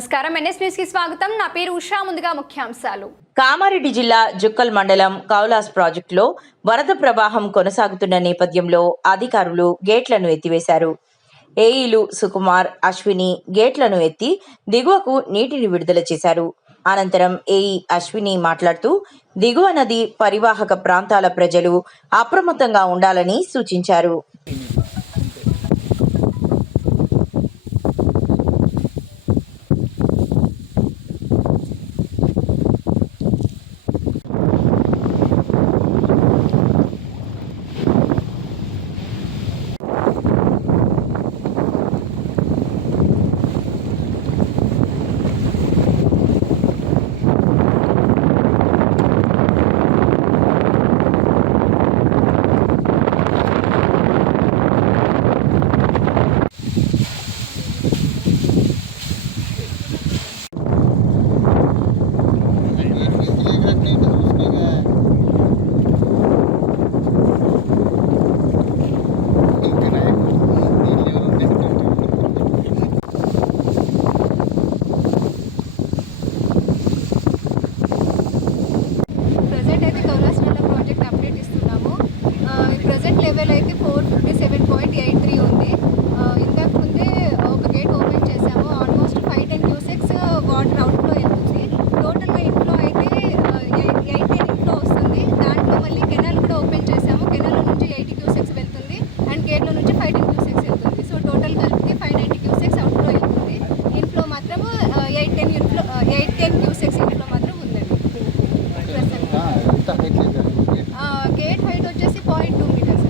నమస్కారం NS news కి స్వాగతం. నా పేరు ఉషా. ముందుగా ముఖ్యాంశాలు. కామారెడ్డి జిల్లా జుక్కల్ మండలం కౌలాస్ ప్రాజెక్టులో వరద ప్రవాహం కొనసాగుతున్న నేపథ్యంలో అధికారులు గేట్లను ఎత్తివేశారు. ఏఈలు సుకుమార్, అశ్విని గేట్లను ఎత్తి దిగువకు నీటిని విడుదల చేశారు. అనంతరం ఏఈ అశ్విని మాట్లాడుతూ దిగువ నది పరివాహక ప్రాంతాల ప్రజలు అప్రమత్తంగా ఉండాలని సూచించారు. ప్రెజెంట్ లెవెల్ అయితే 457.83 ఉంది. ఇంతకు ముందే ఒక గేట్ ఓపెన్ చేసాము. ఆల్మోస్ట్ 5-10 క్యూసెక్స్ వాటర్ అవుట్లో వెళ్తుంది. టోటల్గా ఇన్ఫ్లో అయితే 8-10 ఇన్ఫ్లో వస్తుంది. దాంట్లో మళ్ళీ కెనాల్ కూడా ఓపెన్ చేసాము. కెనాల్ నుంచి 80 క్యూసెక్స్ వెళ్తుంది అండ్ గేట్లో నుంచి 5-10 క్యూసెక్స్ వెళ్తుంది. సో టోటల్ కలిపి 590 క్యూసెక్స్ అవుట్లో వెళ్తుంది. ఇన్ఫ్లో మాత్రం 8-10 క్యూసెక్స్ ఇన్ఫ్లో మాత్రం ఉందండి. గేట్ హైట్ వచ్చేసి 0.2 మీటర్స్.